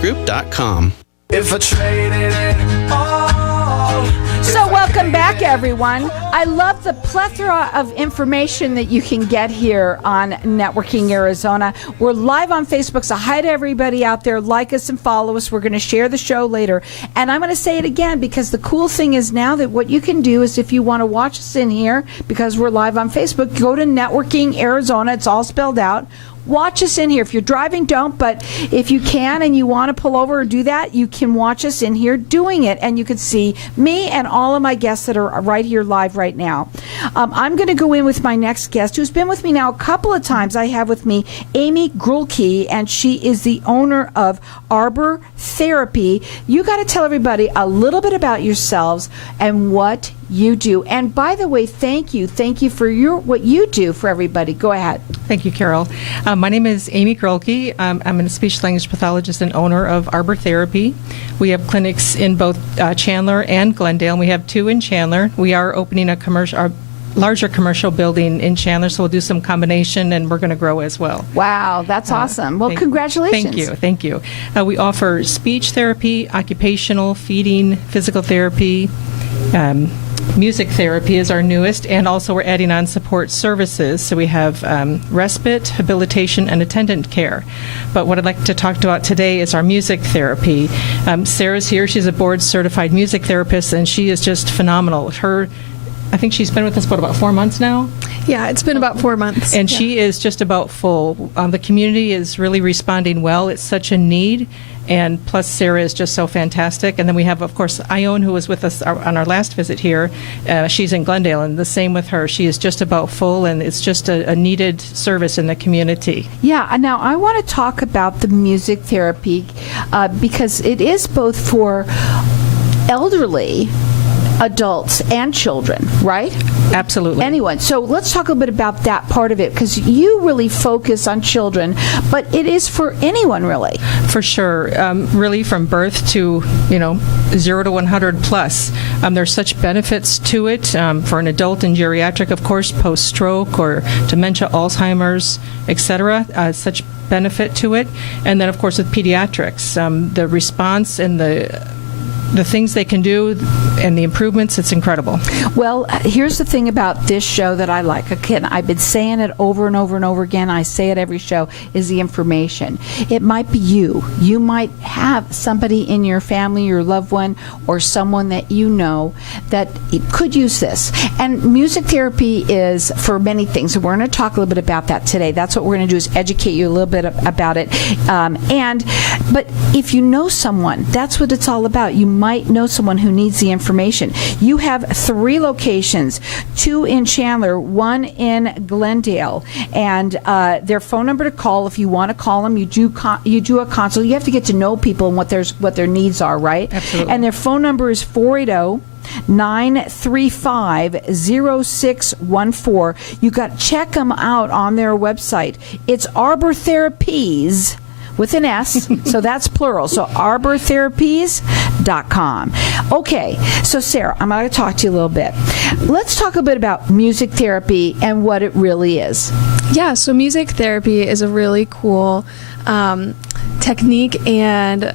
Group.com. If I traded it all. So welcome back, everyone. I love the plethora of information that you can get here on Networking Arizona. We're live on Facebook, so hi to everybody out there. Like us and follow us. We're going to share the show later. And I'm going to say it again because the cool thing is now that what you can do is if you want to watch us in here, because we're live on Facebook, go to Networking Arizona. It's all spelled out. Watch us in here. If you're driving, don't, but if you can and you want to pull over or do that, you can watch us in here doing it, and you can see me and all of my guests that are right here live right now. I'm going to go in with my next guest, who's been with me now a couple of times. I have with me Amy Grulke, and she is the owner of Arbor Therapy. You got to tell everybody a little bit about yourselves and what you do. And by the way, thank you for what you do for everybody. Go ahead. Thank you, Carol. My name is Amy Grulke. I'm a speech-language pathologist and owner of Arbor Therapy. We have clinics in both Chandler and Glendale, and we have 2 in Chandler. We are opening a larger commercial building in Chandler, so we'll do some combination, and we're going to grow as well. Wow, that's awesome. Well, congratulations. Thank you. We offer speech therapy, occupational, feeding, physical therapy, music therapy is our newest, and also we're adding on support services. So we have respite, habilitation, and attendant care. But what I'd like to talk about today is our music therapy. Sarah's here. She's a board-certified music therapist, and she is just phenomenal. I think she's been with us, about 4 months now? Yeah, it's been about 4 months. And she is just about full. The community is really responding well. It's such a need. And plus, Sarah is just so fantastic. And then we have, of course, Ione, who was with us on our last visit here. She's in Glendale, and the same with her. She is just about full, and it's just a needed service in the community. Yeah, now I want to talk about the music therapy because it is both for elderly adults and children, right? Absolutely. Anyone. So let's talk a little bit about that part of it, because you really focus on children, but it is for anyone, really. For sure. Really from birth to, 0 to 100 plus. There's such benefits to it for an adult and geriatric, of course, post-stroke or dementia, Alzheimer's, etc. Such benefit to it. And then, of course, with pediatrics, the response and the things they can do and the improvements, it's incredible. Well, here's the thing about this show that I like. Again, I've been saying it over and over and over again. I say it every show, is the information. It might be you. You might have somebody in your family, your loved one, or someone that you know that could use this. And music therapy is for many things, and we're going to talk a little bit about that today. That's what we're going to do, is educate you a little bit about it. But if you know someone, that's what it's all about. You might know someone who needs the information. You have 3 locations, 2 in Chandler, 1 in Glendale, and their phone number to call if you want to call them. You do a consult. You have to get to know people and what their needs are, right? Absolutely. And their phone number is 480-935-0614. You got to check them out on their website. It's Arbor Therapies with an S, so that's plural. So arbortherapies.com. Okay, so Sarah, I'm going to talk to you a little bit. Let's talk a bit about music therapy and what it really is. Yeah, so music therapy is a really cool technique and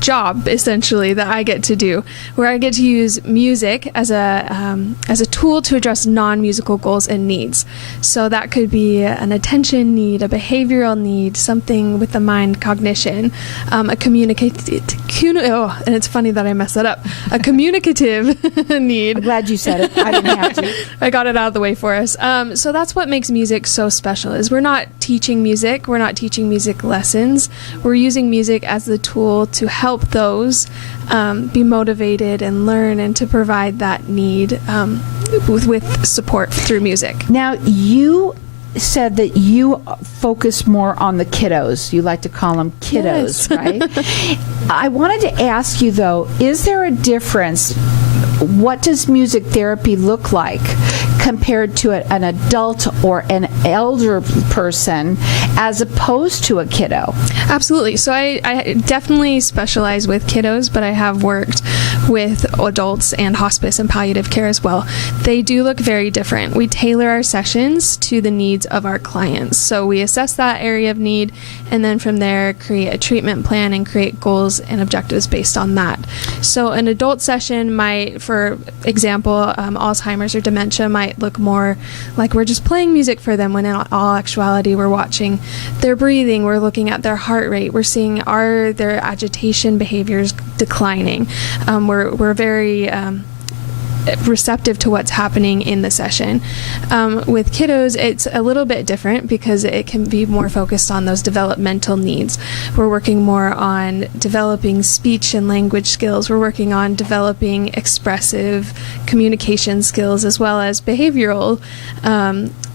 job, essentially, that I get to do, where I get to use music as a tool to address non-musical goals and needs. So that could be an attention need, a behavioral need, something with the mind cognition, and it's funny that I messed that up, a communicative need. I'm glad you said it. I didn't have to. I got it out of the way for us. So that's what makes music so special, is we're not teaching music, we're not teaching music lessons, we're using music as the tool to help those be motivated and learn, and to provide that need with support through music. Now, you said that you focus more on the kiddos. You like to call them kiddos, yes. Right? I wanted to ask you, though, is there a difference? What does music therapy look like compared to an adult or an elder person as opposed to a kiddo? Absolutely. So I definitely specialize with kiddos, but I have worked with adults and hospice and palliative care as well. They do look very different. We tailor our sessions to the needs of our clients. So we assess that area of need, and then from there create a treatment plan and create goals and objectives based on that. So an adult session might, for example, Alzheimer's or dementia might look more like we're just playing music for them, when in all actuality we're watching their breathing, we're looking at their heart rate, we're seeing their agitation behaviors declining. We're very receptive to what's happening in the session. With kiddos, it's a little bit different because it can be more focused on those developmental needs. We're working more on developing speech and language skills. We're working on developing expressive communication skills, as well as behavioral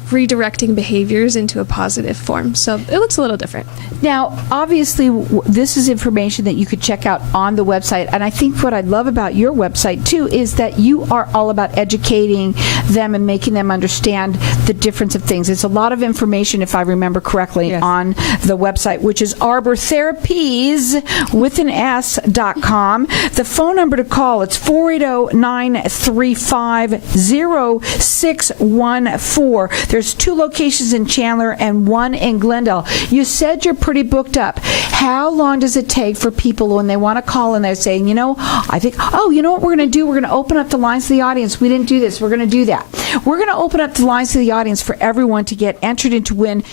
redirecting behaviors into a positive form. So it looks a little different. Now, obviously, this is information that you could check out on the website. And I think what I love about your website, too, is that you are all about educating them and making them understand the difference of things. It's a lot of information, if I remember correctly, Yes. on the website, which is Arbor Therapies with an S.com. The phone number to call, it's 480-935-0614. There's 2 locations in Chandler and 1 in Glendale. You said you're pretty booked up. How long does it take for people when they want to call and they're saying, I think, you know what we're going to do? We're going to open up the lines to the audience. We didn't do this. We're going to do that. We're going to open up the lines to the audience for everyone to get entered in to win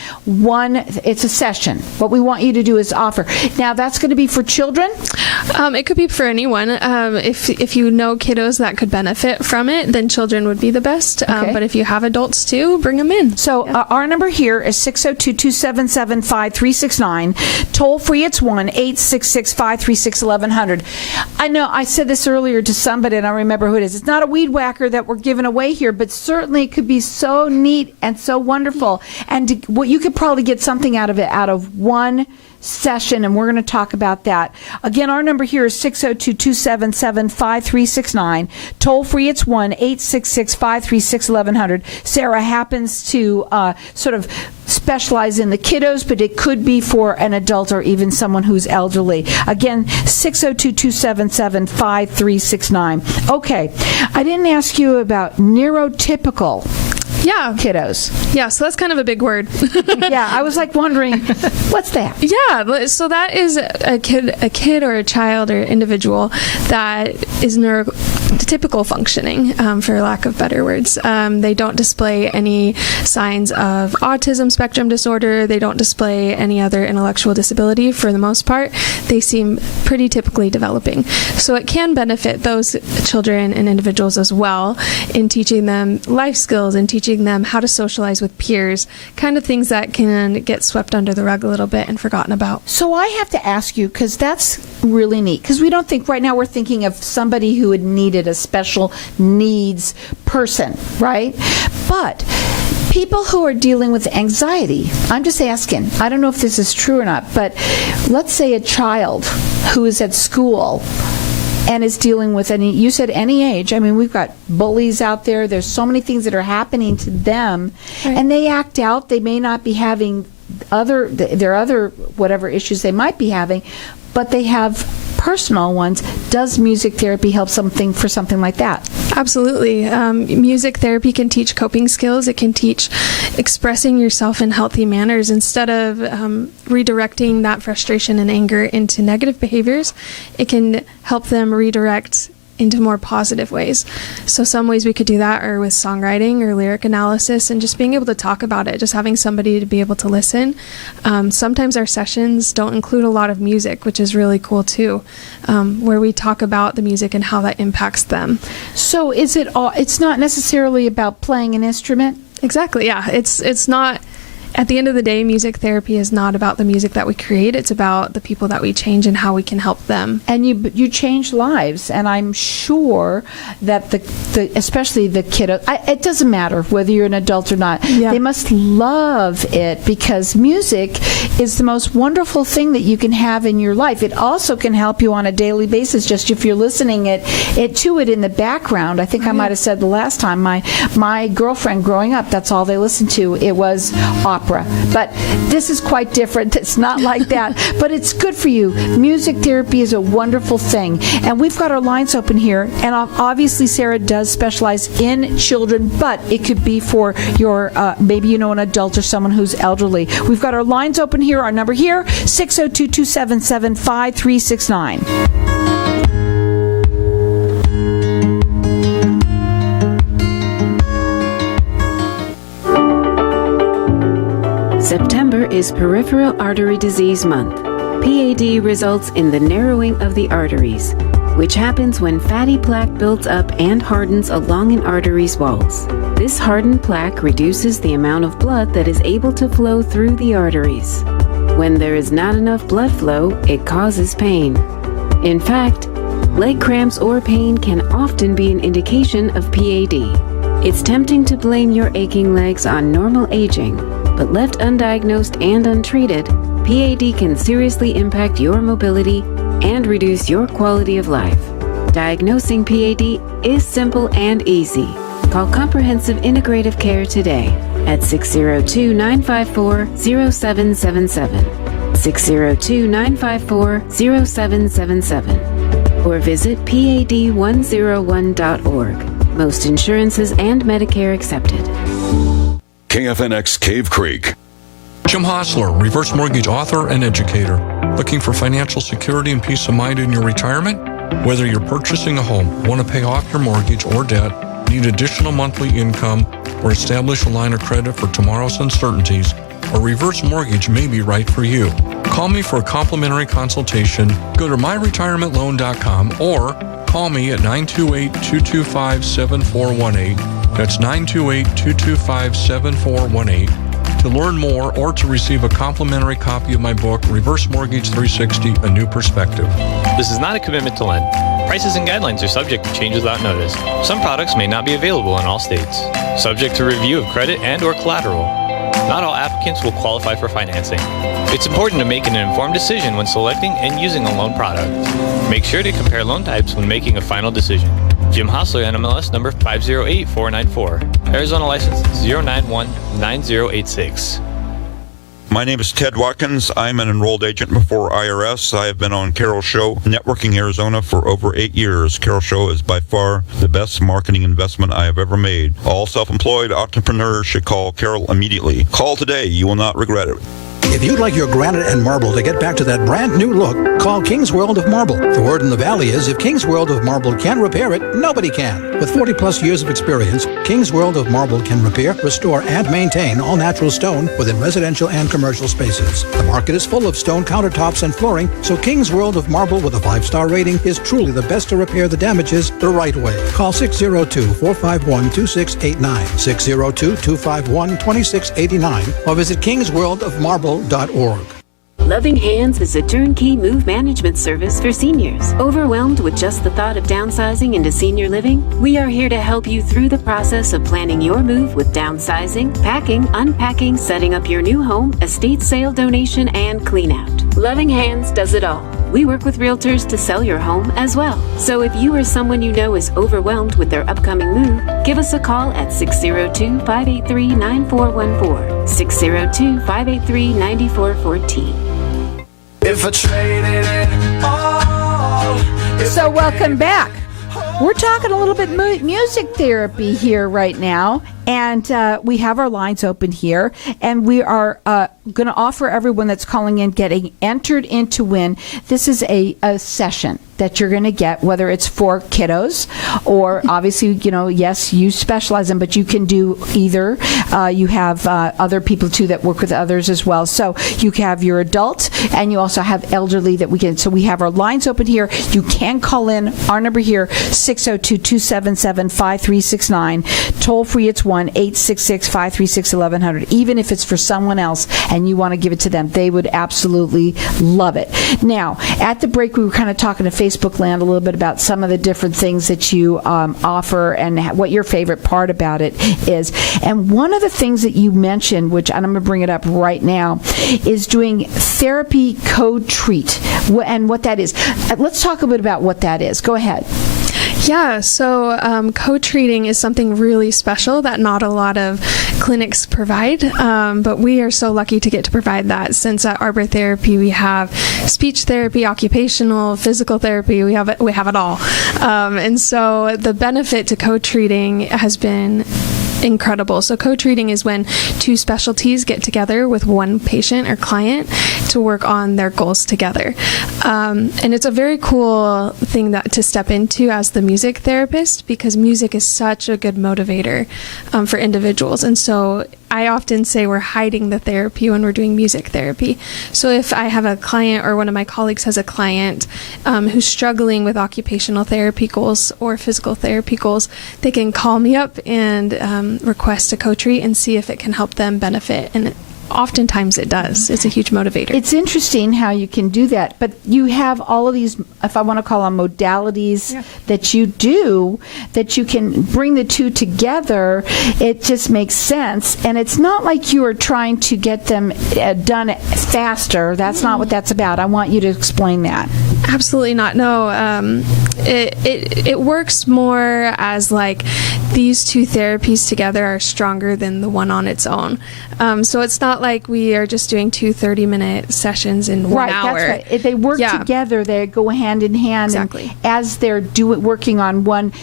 it's a session. What we want you to do is offer. Now, that's going to be for children? It could be for anyone. If you know kiddos that could benefit from it, then children would be the best. Okay. But if you have adults too, bring them in. So our number here is 602-277-5369. Toll free, it's 1-866-536-1100. I know I said this earlier to somebody, and I remember who it is. It's not a weed whacker that we're giving away here, but certainly it could be so neat and so wonderful. And you could probably get something out of it, out of one session, and we're going to talk about that. Again, our number here is 602-277-5369. Toll free, it's 1-866-536-1100. Sarah happens to sort of specialize in the kiddos, but it could be for an adult or even someone who's elderly. Again, 602-277-5369. Okay, I didn't ask you about neurotypical kiddos. Yeah, so that's kind of a big word. Yeah, I was like wondering, what's that? Yeah, so that is a kid or a child or individual that is neurotypical functioning, for lack of better words. They don't display any signs of autism spectrum disorder. They don't display any other intellectual disability for the most part. They seem pretty typically developing. So it can benefit those children and individuals as well in teaching them life skills and teaching them how to socialize with peers, kind of things that can get swept under the rug a little bit and forgotten about. So I have to ask you, because that's really neat, because we don't think, right now we're thinking of somebody who had needed a special needs person, right? But people who are dealing with anxiety, I'm just asking, I don't know if this is true or not, but let's say a child who is at school and is dealing with you said any age. I mean, we've got bullies out there. There's so many things that are happening to them, right, and they act out. They may not be having their other whatever issues they might be having, but they have personal ones. Does music therapy help something like that? Absolutely. Music therapy can teach coping skills. It can teach expressing yourself in healthy manners instead of redirecting that frustration and anger into negative behaviors. It can help them redirect into more positive ways. So some ways we could do that are with songwriting or lyric analysis and just being able to talk about it, just having somebody to be able to listen. Sometimes our sessions don't include a lot of music, which is really cool too, where we talk about the music and how that impacts them. So it's not necessarily about playing an instrument? Exactly, yeah. It's not At the end of the day, music therapy is not about the music that we create. It's about the people that we change and how we can help them. And you change lives, and I'm sure that the especially the kiddo, it doesn't matter whether you're an adult or not. Yeah. They must love it, because music is the most wonderful thing that you can have in your life. It also can help you on a daily basis, just if you're listening to it in the background. I think I might have said the last time, my girlfriend growing up, that's all they listened to. It was opera. But this is quite different. It's not like that. But it's good for you. Music therapy is a wonderful thing. And we've got our lines open here. And obviously, Sarah does specialize in children, but it could be for your, maybe an adult or someone who's elderly. We've got our lines open here. Our number here, 602-277-5369. September is Peripheral Artery Disease Month. PAD results in the narrowing of the arteries, which happens when fatty plaque builds up and hardens along an artery's walls. This hardened plaque reduces the amount of blood that is able to flow through the arteries. When there is not enough blood flow, it causes pain. In fact, leg cramps or pain can often be an indication of PAD. It's tempting to blame your aching legs on normal aging, but left undiagnosed and untreated, PAD can seriously impact your mobility and reduce your quality of life. Diagnosing PAD is simple and easy. Call Comprehensive Integrative Care today at 602-954-0777, 602-954-0777, or visit pad101.org. Most insurances and Medicare accepted. KFNX Cave Creek. Jim Hostler, reverse mortgage author and educator. Looking for financial security and peace of mind in your retirement? Whether you're purchasing a home, want to pay off your mortgage or debt, need additional monthly income, or establish a line of credit for tomorrow's uncertainties, a reverse mortgage may be right for you. Call me for a complimentary consultation. Go to myretirementloan.com or call me at 928-225-7418. That's 928-225-7418 to learn more or to receive a complimentary copy of my book, Reverse Mortgage 360, A New Perspective. This is not a commitment to lend. Prices and guidelines are subject to change without notice. Some products may not be available in all states. Subject to review of credit and or collateral. Not all applicants will qualify for financing. It's important to make an informed decision when selecting and using a loan product. Make sure to compare loan types when making a final decision. Jim Hostler, NMLS number 508494. Arizona license 0919086. My name is Ted Watkins. I'm an enrolled agent before IRS. I have been on Carol's Show, Networking Arizona, for over 8 years. Carol's Show is by far the best marketing investment I have ever made. All self-employed entrepreneurs should call Carol immediately. Call today. You will not regret it. If you'd like your granite and marble to get back to that brand new look, call King's World of Marble. The word in the valley is if King's World of Marble can't repair it, nobody can. With 40 plus years of experience, King's World of Marble can repair, restore, and maintain all natural stone within residential and commercial spaces. The market is full of stone countertops and flooring, so King's World of Marble with a 5-star rating is truly the best to repair the damages the right way. Call 602-451-2689, 602-251-2689, or visit kingsworldofmarble.org. Loving Hands is a turnkey move management service for seniors. Overwhelmed with just the thought of downsizing into senior living? We are here to help you through the process of planning your move with downsizing, packing, unpacking, setting up your new home, estate sale, donation, and clean out. Loving Hands does it all. We work with realtors to sell your home as well. So if you or someone you know is overwhelmed with their upcoming move, give us a call at 602-583-9414, 602-583-9414. If I traded it all. So welcome back. We're talking a little bit music therapy here right now, and we have our lines open here, and we are going to offer everyone that's calling in getting entered in to win. This is a session. that you're going to get, whether it's for kiddos or obviously, yes, you specialize in, but you can do either. You have other people too that work with others as well. So you have your adult and you also have elderly that we can. So we have our lines open here. You can call in. Our number here, 602-277-5369. Toll free, it's 1-866-536-1100. Even if it's for someone else and you want to give it to them, they would absolutely love it. Now, at the break, we were kind of talking to Facebook Land a little bit about some of the different things that you offer and what your favorite part about it is. And one of the things that you mentioned, which I'm going to bring it up right now, is doing therapy co-treat and what that is. Let's talk a bit about what that is. Go ahead. Yeah, so co-treating is something really special that not a lot of clinics provide, but we are so lucky to get to provide that, since at Arbor Therapy we have speech therapy, occupational, physical therapy, we have it all. And so the benefit to co-treating has been incredible. So co-treating is when two specialties get together with one patient or client to work on their goals together. And it's a very cool thing to step into as the music therapist, because music is such a good motivator for individuals. And so I often say we're hiding the therapy when we're doing music therapy. So if I have a client or one of my colleagues has a client who's struggling with occupational therapy goals or physical therapy goals, they can call me up and request a co-treat and see if it can help them benefit. And oftentimes it does. It's a huge motivator. It's interesting how you can do that, but you have all of these, if I want to call them modalities, that you do, that you can bring the two together. It just makes sense. And it's not like you are trying to get them done faster. That's not what that's about. I want you to explain that. Absolutely not. No, it works more as like these two therapies together are stronger than the one on its own. So it's not like we are just doing two 30-minute sessions in 1 hour. That's right. If they work together, they go hand in hand. Exactly. And as they're working on one,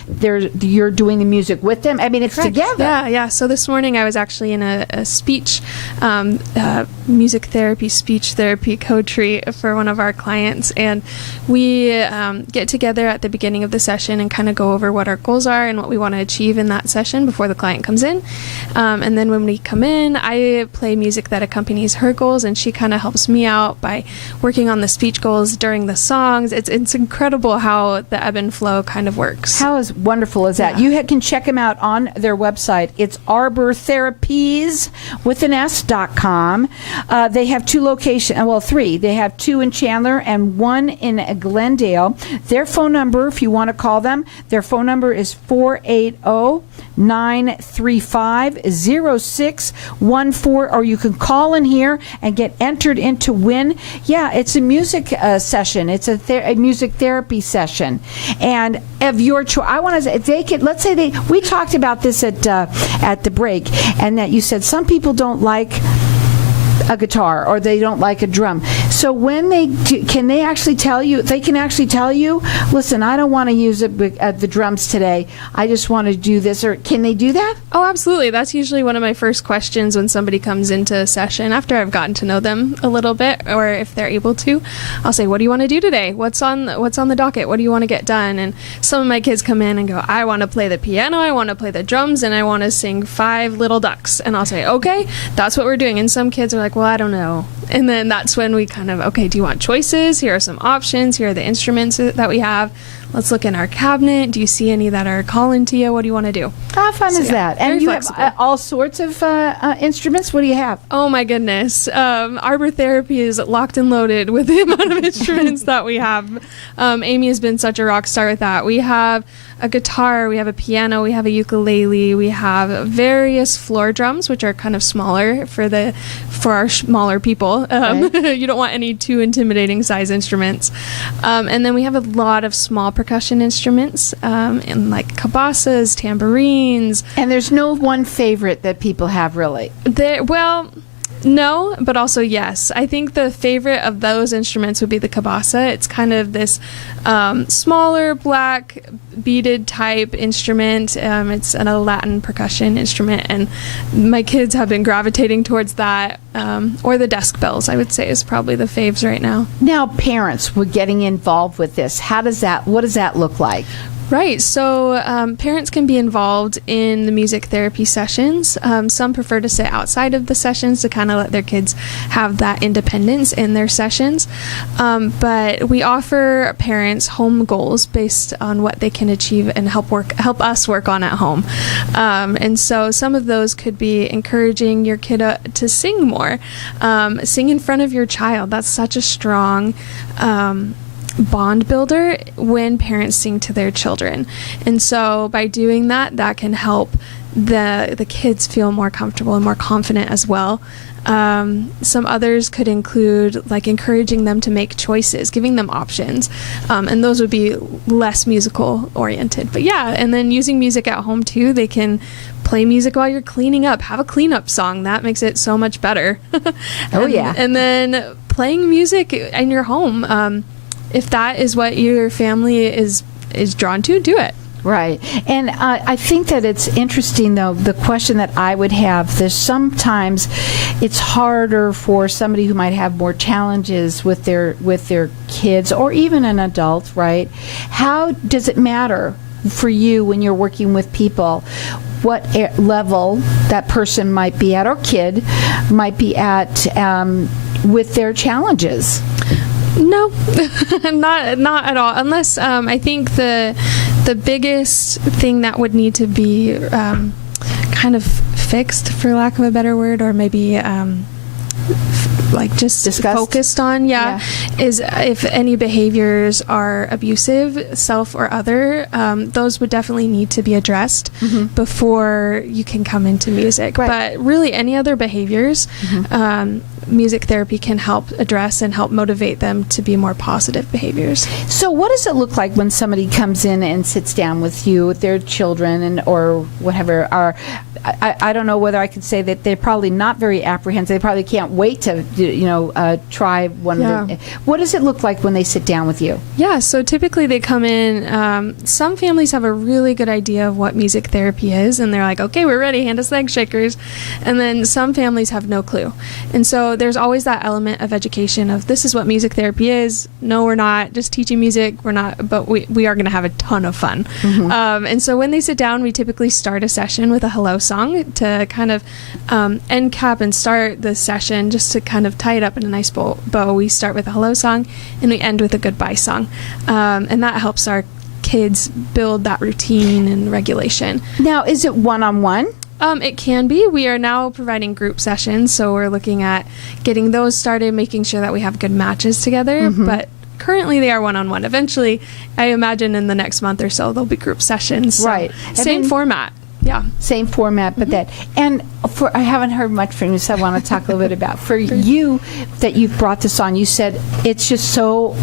you're doing the music with them. I mean, it's together. Yeah. So this morning I was actually in a speech, music therapy, speech therapy co-treat for one of our clients, and we get together at the beginning of the session and kind of go over what our goals are and what we want to achieve in that session before the client comes in. And then when we come in, I play music that accompanies her goals, and she kind of helps me out by working on the speech goals during the songs. It's incredible how the ebb and flow kind of works. How wonderful is that? You can check them out on their website. It's Arbor Therapies with an S.com. They have two locations, well, three. They have two in Chandler and one in Glendale. Their phone number, if you want to call them, their phone number is 480-935-0614, or you can call in here and get entered into win. Yeah, it's a music session. It's a music therapy session, and of your choice. I want to. They could. Let's say we talked about this at the break, and that you said some people don't like a guitar or they don't like a drum. So when can they actually tell you, listen, I don't want to use the drums today. I just want to do this, or can they do that? Oh, absolutely. That's usually one of my first questions when somebody comes into a session after I've gotten to know them a little bit, or if they're able to. I'll say, what do you want to do today? What's on the docket? What do you want to get done? And some of my kids come in and go, I want to play the piano, I want to play the drums, and I want to sing 5 Little Ducks. And I'll say, okay, that's what we're doing. And some kids are like, well, I don't know. And then that's when we kind of, okay, do you want choices? Here are some options. Here are the instruments that we have. Let's look in our cabinet. Do you see any that are calling to you? What do you want to do? How fun is that? And you have all sorts of instruments. What do you have? Oh, my goodness. Arbor Therapy is locked and loaded with the amount of instruments that we have. Amy has been such a rock star with that. We have a guitar, we have a piano, we have a ukulele, we have various floor drums, which are kind of smaller for our smaller people. You don't want any too intimidating size instruments. And then we have a lot of small percussion instruments, and like cabasas, tambourines. And there's no one favorite that people have, really? No, but also yes. I think the favorite of those instruments would be the cabasa. It's kind of this smaller black beaded type instrument. It's a Latin percussion instrument, and my kids have been gravitating towards that. Or the desk bells, I would say, is probably the faves right now. Now, parents were getting involved with this. What does that look like? Right. So parents can be involved in the music therapy sessions. Some prefer to sit outside of the sessions to kind of let their kids have that independence in their sessions. But we offer parents home goals based on what they can achieve and help us work on at home. And so some of those could be encouraging your kid to sing more. Sing in front of your child. That's such a strong bond builder when parents sing to their children. And so by doing that can help the kids feel more comfortable and more confident as well. Some others could include like encouraging them to make choices, giving them options, and those would be less musical oriented. But yeah, and then using music at home too. They can play music while you're cleaning up, have a cleanup song. That makes it so much better. And then playing music in your home. If that is what your family is drawn to, do it. Right. And I think that it's interesting, though, the question that I would have, there's sometimes it's harder for somebody who might have more challenges with their kids or even an adult, right? How does it matter for you when you're working with people what level that person might be at or kid might be at with their challenges? No, not at all. Unless I think the biggest thing that would need to be kind of fixed, for lack of a better word, or maybe like just discussed, focused on, is if any behaviors are abusive, self or other, those would definitely need to be addressed before you can come into music. Right. But really, any other behaviors, music therapy can help address and help motivate them to be more positive behaviors. So what does it look like when somebody comes in and sits down with you, with their children or whatever? I don't know whether I could say that they're probably not very apprehensive. They probably can't wait to try one of them. What does it look like when they sit down with you? Yeah, so typically they come in, some families have a really good idea of what music therapy is, and they're like, okay, we're ready, hand us leg shakers. And then some families have no clue. And so there's always that element of education of this is what music therapy is. No, we're not just teaching music. We're not, but we are going to have a ton of fun. And so when they sit down, we typically start a session with a hello song to kind of end cap and start the session, just to kind of tie it up in a nice bow. We start with a hello song and we end with a goodbye song. And that helps our kids build that routine and regulation. Now, is it one-on-one? It can be. We are now providing group sessions, so we're looking at getting those started, making sure that we have good matches together. But currently they are one-on-one. Eventually, I imagine in the next month or so, there'll be group sessions. So right. Same format. Yeah. Same format, but that. And I haven't heard much from you, so I want to talk a little bit about, for you, that you've brought this on, you said it's just so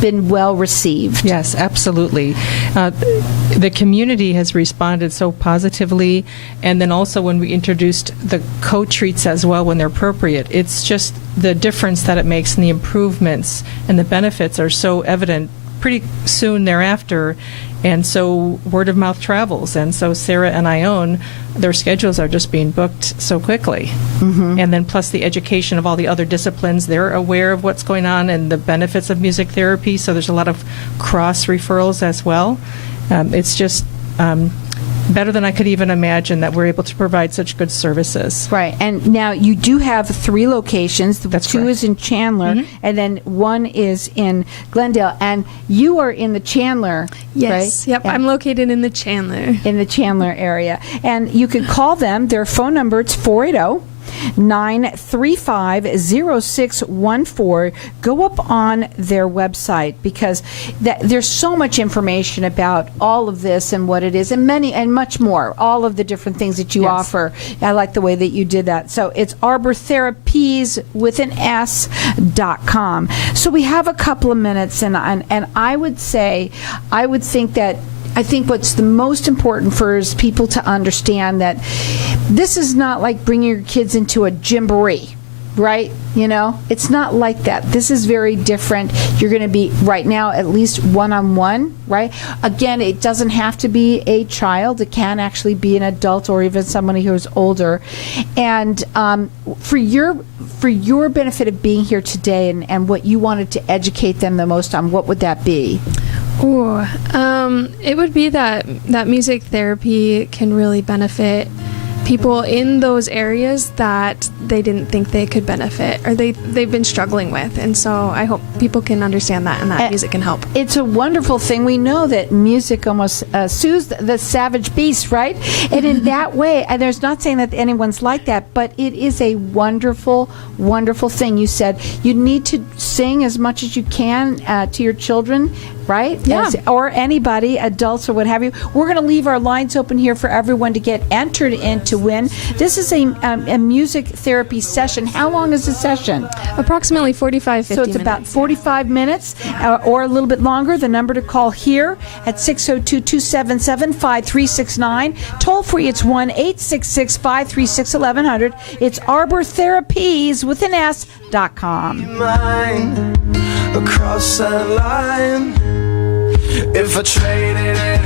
been well received. Yes, absolutely. The community has responded so positively, and then also when we introduced the co-treats as well when they're appropriate, it's just the difference that it makes and the improvements and the benefits are so evident pretty soon thereafter. And so word of mouth travels. And so Sarah and Ione, their schedules are just being booked so quickly. And then plus the education of all the other disciplines, they're aware of what's going on and the benefits of music therapy. So there's a lot of cross referrals as well. It's just better than I could even imagine that we're able to provide such good services. Right. And now you do have 3 locations. That's two correct. is in Chandler, and then one is in Glendale. And you are in the Chandler, Yes. right? Yep. Yeah. I'm located in the Chandler. In the Chandler area. And you can call them. Their phone number, it's 480-935-0614. Go up on their website, because there's so much information about all of this and what it is, and much more, all of the different things that you offer. I like the way that you did that. So it's Arbor Therapies with an S.com. So we have a couple of minutes, and I would think that I think what's the most important for is people to understand that this is not like bringing your kids into a gymboree, right? You know, it's not like that. This is very different. You're going to be right now at least one-on-one, right? Again, it doesn't have to be a child. It can actually be an adult or even somebody who's older. And for your benefit of being here today and what you wanted to educate them the most on, what would that be? Ooh, it would be that music therapy can really benefit people in those areas that they didn't think they could benefit or they've been struggling with. And so I hope people can understand that and that music can help. It's a wonderful thing. We know that music almost soothes the savage beast, right? And in that way, and there's not saying that anyone's like that, but it is a wonderful, wonderful thing. You said you need to sing as much as you can to your children, right? Yeah. Or anybody, adults or what have you. We're going to leave our lines open here for everyone to get entered in to win. This is a music therapy session. How long is the session? Approximately 45, 50 minutes. So it's about 45 minutes or a little bit longer. The number to call here at 602-277-5369. Toll free, it's 1-866-536-1100. It's Arbor Therapies with an S.com. Mine across that line. If I traded it